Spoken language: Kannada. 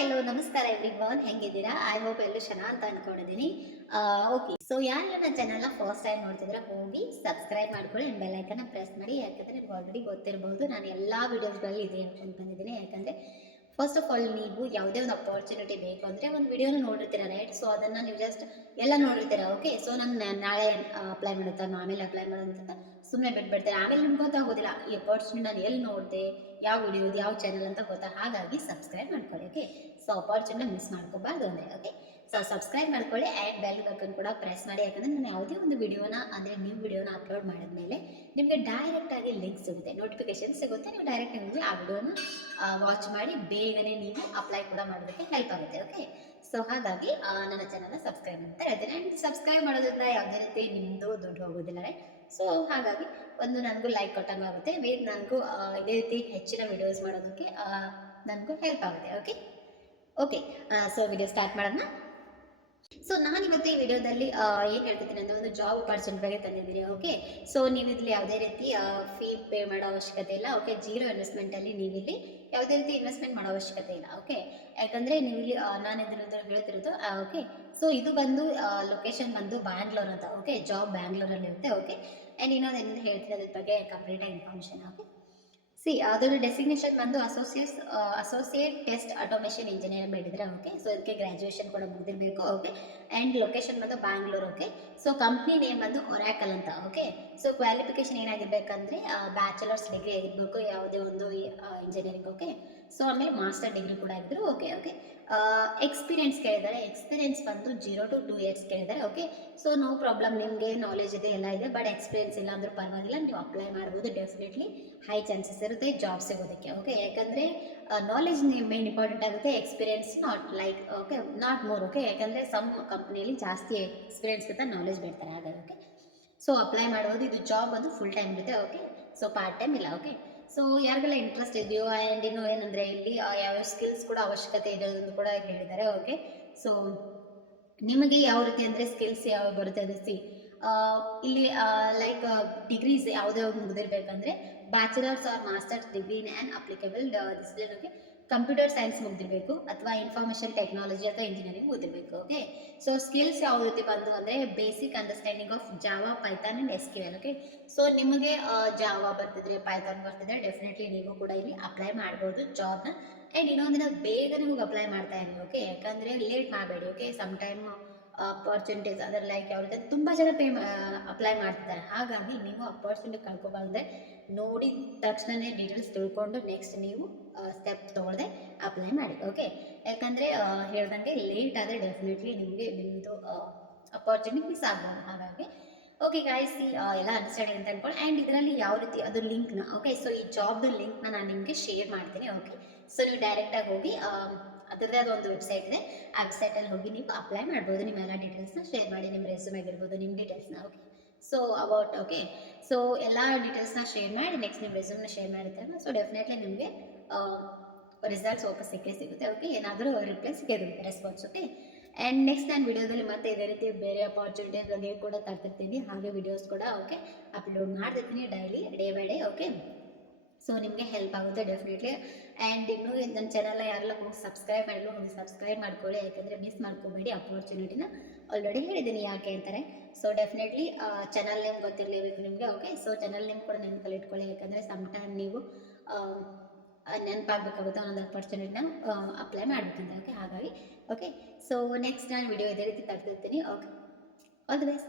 ಹೆಲೋ ನಮಸ್ಕಾರ ಎವ್ರಿವನ್, ಹೆಂಗಿದ್ದೀರಾ? ಐ ಹೋಪ್ ಎಲ್ಲರೂ ಚೆನ್ನಾಗಿ ಅಂತ ಅನ್ಕೊಂಡಿದ್ದೀನಿ. ಓಕೆ, ಸೊ ಯಾರೆಲ್ಲ ನನ್ನ ಚಾನಲ್ನ ಫಸ್ಟ್ ಟೈಮ್ ನೋಡ್ತಿದ್ರೆ ಹೋಗಿ ಸಬ್ಸ್ಕ್ರೈಬ್ ಮಾಡ್ಕೊಳ್ಳಿ, ಬೆಲ್ ಐಕನ್ನ ಪ್ರೆಸ್ ಮಾಡಿ. ಯಾಕಂದರೆ ನಿಮ್ಗೆ ಆಲ್ರೆಡಿ ಗೊತ್ತಿರಬಹುದು, ನಾನು ಎಲ್ಲ ವೀಡಿಯೋಸ್ಗಳಲ್ಲಿ ಇದೆ ಅನ್ಕೊಂಡು ಬಂದಿದ್ದೀನಿ. ಯಾಕಂದರೆ ಫಸ್ಟ್ ಆಫ್ ಆಲ್ ನೀವು ಯಾವುದೇ ಒಂದು ಅಪಾರ್ಚುನಿಟಿ ಬೇಕು ಅಂದರೆ ಒಂದು ವಿಡಿಯೋನ ನೋಡಿರ್ತೀರ, ರೈಟ್? ಸೊ ಅದನ್ನು ನೀವು ಜಸ್ಟ್ ಎಲ್ಲ ನೋಡಿರ್ತೀರ. ಓಕೆ, ಸೊ ನಾನು ನಾಳೆ ಅಪ್ಲೈ ಮಾಡುತ್ತಾ, ಆಮೇಲೆ ಅಪ್ಲೈ ಮಾಡೋದಂತ ಸುಮ್ಮನೆ ಬಿಟ್ಬಿಡ್ತಾರೆ. ಆಮೇಲೆ ನಿಮ್ಗೆ ಗೊತ್ತಾಗೋದಿಲ್ಲ ಈ ಅಪಾರ್ಚುನಿಟಿ ನಾನು ಎಲ್ಲಿ ನೋಡಿದೆ, ಯಾವ ವಿಡಿಯೋದು ಯಾವ ಚಾನಲ್ ಅಂತ ಗೊತ್ತಾ. ಹಾಗಾಗಿ ಸಬ್ಸ್ಕ್ರೈಬ್ ಮಾಡ್ಕೊಳ್ಳಿ. ಓಕೆ, ಸೊ ಅಪಾರ್ಚುನಿಟಿ ಮಿಸ್ ಮಾಡ್ಕೋಬಾರ್ದು ಅಂದರೆ. ಓಕೆ, ಸೊ ಸಬ್ಸ್ಕ್ರೈಬ್ ಮಾಡ್ಕೊಳ್ಳಿ ಆ್ಯಂಡ್ ಬೆಲ್ ಬಟನ್ ಕೂಡ ಪ್ರೆಸ್ ಮಾಡಿ. ಯಾಕಂದರೆ ನಾನು ಯಾವುದೇ ಒಂದು ವಿಡಿಯೋನ ಅಂದರೆ ನ್ಯೂ ವಿಡಿಯೋನ ಅಪ್ಲೋಡ್ ಮಾಡಿದ್ಮೇಲೆ ನಿಮಗೆ ಡೈರೆಕ್ಟಾಗಿ ಲಿಂಕ್ ಸಿಗುತ್ತೆ, ನೋಟಿಫಿಕೇಶನ್ ಸಿಗುತ್ತೆ. ನೀವು ಡೈರೆಕ್ಟಾಗಿ ಆ ವಿಡಿಯೋನ ವಾಚ್ ಮಾಡಿ ಬೇಗನೆ ನೀವು ಅಪ್ಲೈ ಕೂಡ ಮಾಡೋದಕ್ಕೆ ಹೆಲ್ಪ್ ಆಗುತ್ತೆ. ಓಕೆ, ಸೊ ಹಾಗಾಗಿ ನನ್ನ ಚಾನಲ್ನ ಸಬ್ಸ್ಕ್ರೈಬ್ ಅಂತ ಹೇಳ್ತೀನಿ. ಆ್ಯಂಡ್ ಸಬ್ಸ್ಕ್ರೈಬ್ ಮಾಡೋದ್ರಿಂದ ಯಾವುದೇ ರೀತಿ ನಿಮ್ಮದು ದುಡ್ಡು ಹೋಗೋದಿಲ್ಲ, ರೈಟ್? ಸೊ ಹಾಗಾಗಿ ಒಂದು ನನಗೂ ಲೈಕ್ ಕೊಟ್ಟಂಗೆ ಆಗುತ್ತೆ, ವೇಟ್ ನನಗೂ ಇದೇ ರೀತಿ ಹೆಚ್ಚಿನ ವಿಡಿಯೋಸ್ ಮಾಡೋದಕ್ಕೆ ನನಗೂ ಹೆಲ್ಪ್ ಆಗುತ್ತೆ. Okay okay so video start ಮಾಡೋಣ. ಸೊ ನಾನು ಇವತ್ತು ಈ ವಿಡಿಯೋದಲ್ಲಿ ಏನು ಹೇಳ್ತಿದ್ದೀನಿ ಅಂದರೆ ಒಂದು ಜಾಬ್ ಅಪಾರ್ಚುನಿಟಿ ಬಗ್ಗೆ ತಂದಿದ್ದೀನಿ. ಓಕೆ, ಸೊ ನೀವು ಇಲ್ಲಿ ಯಾವುದೇ ರೀತಿ ಫೀ ಪೇ ಮಾಡೋ ಅವಶ್ಯಕತೆ ಇಲ್ಲ. ಓಕೆ, ಜೀರೋ ಇನ್ವೆಸ್ಟ್ಮೆಂಟಲ್ಲಿ ನೀವಿಲ್ಲಿ ಯಾವುದೇ ರೀತಿ ಇನ್ವೆಸ್ಟ್ಮೆಂಟ್ ಮಾಡೋ ಅವಶ್ಯಕತೆ ಇಲ್ಲ. ಓಕೆ, ಯಾಕಂದರೆ ನೀವು ಇಲ್ಲಿ ನಾನು ಇದರಿಂದ ಹೇಳ್ತಿರೋದು. ಓಕೆ, ಸೊ ಇದು ಬಂದು ಲೊಕೇಶನ್ ಬಂದು ಬ್ಯಾಂಗ್ಳೂರ್ ಅಂತ. ಓಕೆ, ಜಾಬ್ ಬ್ಯಾಂಗ್ಳೂರಲ್ಲಿ ಇರುತ್ತೆ. ಓಕೆ, ಆ್ಯಂಡ್ ಇನ್ನೊಂದು ಏನಿದೆ ಹೇಳ್ತೀನಿ ಅದ್ರ ಬಗ್ಗೆ ಕಂಪ್ಲೀಟಾಗಿ ಇನ್ಫಾರ್ಮೇಷನ್. ಓಕೆ, ಅದರ ಡೆಸಿಗ್ನೇಷನ್ ಬಂದು ಅಸೋಸಿಯೇಟ್ ಟೆಸ್ಟ್ ಆಟೋಮೇಷನ್ ಇಂಜಿನಿಯರ್ ಮಾಡಿದ್ರೆ. ಓಕೆ, ಸೊ ಇದಕ್ಕೆ ಗ್ರ್ಯಾಜುಯೇಷನ್ ಕೂಡ ಮುಗಿದಿರಬೇಕು. ಓಕೆ, ಆ್ಯಂಡ್ ಲೊಕೇಶನ್ ಬಂದು Bangalore. Okay, so company name ಬಂದು ಒರಾಕಲ್ ಅಂತ. ಓಕೆ, ಸೊ ಕ್ವಾಲಿಫಿಕೇಶನ್ ಏನಾಗಿರ್ಬೇಕಂದ್ರೆ ಬ್ಯಾಚುಲರ್ಸ್ ಡಿಗ್ರಿ ಆಗಿರಬೇಕು ಯಾವುದೇ ಒಂದು ಇಂಜಿನಿಯರಿಂಗ್. ಓಕೆ, ಸೊ ಆಮೇಲೆ ಮಾಸ್ಟರ್ ಡಿಗ್ರಿ ಕೂಡ ಆಗಿದ್ರು. ಓಕೆ ಓಕೆ ಎಕ್ಸ್ಪೀರಿಯನ್ಸ್ ಕೇಳಿದ್ದಾರೆ. ಎಕ್ಸ್ಪೀರಿಯನ್ಸ್ ಬಂದು 0 to 2 years ಕೇಳಿದ್ದಾರೆ. ಓಕೆ, ಸೊ ನೋ ಪ್ರಾಬ್ಲಮ್, ನಿಮಗೆ ನಾಲೆಜ್ ಇದೆ ಎಲ್ಲ ಇದೆ, ಬಟ್ ಎಕ್ಸ್ಪೀರಿಯನ್ಸ್ ಇಲ್ಲ ಅಂದ್ರೂ ಪರವಾಗಿಲ್ಲ, ನೀವು ಅಪ್ಲೈ ಮಾಡ್ಬೋದು. ಡೆಫಿನೆಟ್ಲಿ ಹೈ ಚಾನ್ಸಸ್ ಇರುತ್ತೆ ಜಾಬ್ ಸಿಗೋದಕ್ಕೆ. ಓಕೆ, ಯಾಕಂದರೆ ನಾಲೆಜ್ ಮೇನ್ ಇಂಪಾರ್ಟೆಂಟ್ ಆಗುತ್ತೆ, ಎಕ್ಸ್ಪೀರಿಯನ್ಸ್ ನಾಟ್ ಮೋರ್. ಓಕೆ, ಯಾಕಂದರೆ ಸಮ್ ಕಂಪ್ನಿಯಲ್ಲಿ ಜಾಸ್ತಿ ಎಕ್ಸ್ಪೀರಿಯನ್ಸ್ ಅಂತ ನಾಲೆಜ್ ಬಿಡ್ತಾರೆ. ಹಾಗಾಗಿ ಓಕೆ, ಸೊ ಅಪ್ಲೈ ಮಾಡ್ಬೋದು. ಇದು ಜಾಬ್ ಅದು ಫುಲ್ ಟೈಮ್ ಇರುತ್ತೆ. ಓಕೆ, ಸೊ ಪಾರ್ಟ್ ಟೈಮ್ ಇಲ್ಲ. ಓಕೆ, ಸೊ ಯಾರಿಗೆಲ್ಲ ಇಂಟ್ರೆಸ್ಟ್ ಇದೆಯೋ ಆ್ಯಂಡ್ ಇನ್ನು ಏನಂದರೆ ಇಲ್ಲಿ ಯಾವ್ಯಾವ ಸ್ಕಿಲ್ಸ್ ಕೂಡ ಅವಶ್ಯಕತೆ ಇದೆ ಅದನ್ನು ಕೂಡ ಹೇಳಿದ್ದಾರೆ. ಓಕೆ, ಸೊ ನಿಮಗೆ ಯಾವ ರೀತಿ ಅಂದರೆ ಸ್ಕಿಲ್ಸ್ ಯಾವ ಬರುತ್ತೆ ಅಂದರೆ ಇಲ್ಲಿ ಲೈಕ್ ಡಿಗ್ರೀಸ್ ಯಾವುದೇ ಒಂದು ಮುಗಿದಿರ್ಬೇಕಂದ್ರೆ bachelors or masters degree and applicable discipline. Okay, computer science ಮುಗಿದಿರಬೇಕು ಅಥವಾ ಇನ್ಫಾರ್ಮೇಷನ್ ಟೆಕ್ನಾಲಜಿ ಅಥವಾ ಇಂಜಿನಿಯರಿಂಗ್ ಮುಗಿದಿರಬೇಕು. ಓಕೆ, ಸೊ ಸ್ಕಿಲ್ಸ್ ಯಾವ ರೀತಿ ಬಂದು ಅಂದರೆ basic understanding of Java, Python and SQL. Okay, so ನಿಮಗೆ ಜಾವಾ ಬರ್ತಿದ್ರೆ, ಪೈಥಾನ್ ಬರ್ತಿದ್ರೆ ಡೆಫಿನೆಟ್ಲಿ ನೀವು ಕೂಡ ಇಲ್ಲಿ ಅಪ್ಲೈ ಮಾಡ್ಬೋದು ಜಾಬ್ನ. ಆ್ಯಂಡ್ ಇನ್ನೊಂದಿನ ಬೇಗ ನಿಮಗೆ ಅಪ್ಲೈ ಮಾಡ್ತಾ ಇರಿ. ಓಕೆ, ಯಾಕಂದರೆ ಲೇಟ್ ಮಾಡಬೇಡಿ. ಓಕೆ, ಸಮ್ ಟೈಮ್ ಅಪಾರ್ಚುನಿಟೀಸ್ ಅದರ ಲೈಕ್ ಯಾವ ರೀತಿ ತುಂಬ ಜನ ಅಪ್ಲೈ ಮಾಡ್ತಿದ್ದಾರೆ. ಹಾಗಾಗಿ ನೀವು ಅಪಾರ್ಚುನಿಟಿ ಕಳ್ಕೊಬಾರ್ದೆ, ನೋಡಿದ ತಕ್ಷಣವೇ ಡೀಟೇಲ್ಸ್ ತಿಳ್ಕೊಂಡು ನೆಕ್ಸ್ಟ್ ನೀವು ಸ್ಟೆಪ್ ತೊಗೊಳ್ದೆ ಅಪ್ಲೈ ಮಾಡಿ. ಓಕೆ, ಯಾಕಂದರೆ ಹೇಳ್ದಂಗೆ ಲೇಟ್ ಆದರೆ ಡೆಫಿನೆಟ್ಲಿ ನಿಮ್ಮದು ಅಪಾರ್ಚುನಿಟಿ ಮಿಸ್ ಆಗ್ಬೋದು. ಹಾಗಾಗಿ ಓಕೆ ಗಾಯ್ಸ್, ಎಲ್ಲ ಅಂಡರ್ಸ್ಟ್ಯಾಂಡಿಂಗ್ ಅಂತ ಅಂದ್ಕೊಂಡು. ಆ್ಯಂಡ್ ಇದರಲ್ಲಿ ಯಾವ ರೀತಿ ಅದು ಲಿಂಕ್ನ, ಓಕೆ, ಸೊ ಈ ಜಾಬ್ದು ಲಿಂಕ್ನ ನಾನು ನಿಮಗೆ ಶೇರ್ ಮಾಡ್ತೀನಿ. ಓಕೆ, ಸೊ ನೀವು ಡೈರೆಕ್ಟಾಗಿ ಹೋಗಿ ಅದರದ್ದೇ ಅದೊಂದು ವೆಬ್ಸೈಟ್ ಇದೆ, ಆ ವೆಬ್ಸೈಟಲ್ಲಿ ಹೋಗಿ ನೀವು ಅಪ್ಲೈ ಮಾಡ್ಬೋದು. ನಿಮ್ಮೆಲ್ಲ ಡೀಟೇಲ್ಸ್ನ ಶೇರ್ ಮಾಡಿ, ನಿಮ್ಮ ರೆಸ್ಯೂಮ್ ಆಗಿರ್ಬೋದು, ನಿಮ್ಮ ಡೀಟೇಲ್ಸ್ನ. Okay, so about okay, so ಎಲ್ಲ ಡೀಟೇಲ್ಸ್ನ ಶೇರ್ ಮಾಡಿ ನೆಕ್ಸ್ಟ್ ನಿಮ್ಮ ರೆಸ್ಯೂಮ್ನ ಶೇರ್ ಮಾಡಿರ್ತಾರೆ. ಸೊ ಡೆಫಿನೆಟ್ಲಿ ನಿಮಗೆ ರಿಸಲ್ಟ್ಸ್ ವಾಪಸ್ ಸಿಗುತ್ತೆ. ಓಕೆ, ಏನಾದರೂ ರಿಪ್ಲೈ ಸಿಗುತ್ತೆ, ರೆಸ್ಪಾನ್ಸ್. ಓಕೆ, ಆ್ಯಂಡ್ ನೆಕ್ಸ್ಟ್ ನಾನು ವಿಡಿಯೋದಲ್ಲಿ ಮತ್ತೆ ಇದೇ ರೀತಿ ಬೇರೆ ಅಪಾರ್ಚುನಿಟೀಸ್ ಬಗ್ಗೆ ಕೂಡ ತರ್ತಿರ್ತೀನಿ, ಹಾಗೆ ವಿಡಿಯೋಸ್ ಕೂಡ ಓಕೆ ಅಪ್ಲೋಡ್ ಮಾಡ್ತಿರ್ತೀನಿ daily, day by day. Okay, so ನಿಮಗೆ ಹೆಲ್ಪ್ ಆಗುತ್ತೆ ಡೆಫಿನೆಟ್ಲಿ. ಆ್ಯಂಡ್ ಇನ್ನೂ ನನ್ನ ಚಾನಲ್ನ ಯಾರೆಲ್ಲ ಹೋಗಿ ಸಬ್ಸ್ಕ್ರೈಬ್ ಮಾಡಲು ಹೋಗಿ ಸಬ್ಸ್ಕ್ರೈಬ್ ಮಾಡ್ಕೊಳ್ಳಿ, ಯಾಕಂದರೆ ಮಿಸ್ ಮಾಡ್ಕೋಬೇಡಿ ಅಪಾರ್ಚುನಿಟಿನ. ಆಲ್ರೆಡಿ ಹೇಳಿದ್ದೀನಿ ಯಾಕೆ ಅಂತಾರೆ. ಸೊ ಡೆಫಿನೆಟ್ಲಿ ಚಾನಲ್ ನೇಮ್ ಗೊತ್ತಿರಲೇಬೇಕು ನಿಮಗೆ. ಓಕೆ, ಸೊ ಚಾನಲ್ ನೇಮ್ ಕೂಡ ನೆನಪಲ್ಲಿ ಇಟ್ಕೊಳ್ಳಿ, ಯಾಕಂದರೆ ಸಮ್ ಟೈಮ್ ನೀವು ನೆನಪಾಗಬೇಕಾಗುತ್ತೆ ಒಂದೊಂದು ಅಪಾರ್ಚುನಿಟಿನ ಅಪ್ಲೈ ಮಾಡಬೇಕಂದ್ರೆ. ಓಕೆ, ಹಾಗಾಗಿ ಓಕೆ, ಸೊ ನೆಕ್ಸ್ಟ್ ನಾನು ವಿಡಿಯೋ ಇದೇ ರೀತಿ ತರ್ತಿರ್ತೀನಿ. Okay, all the best.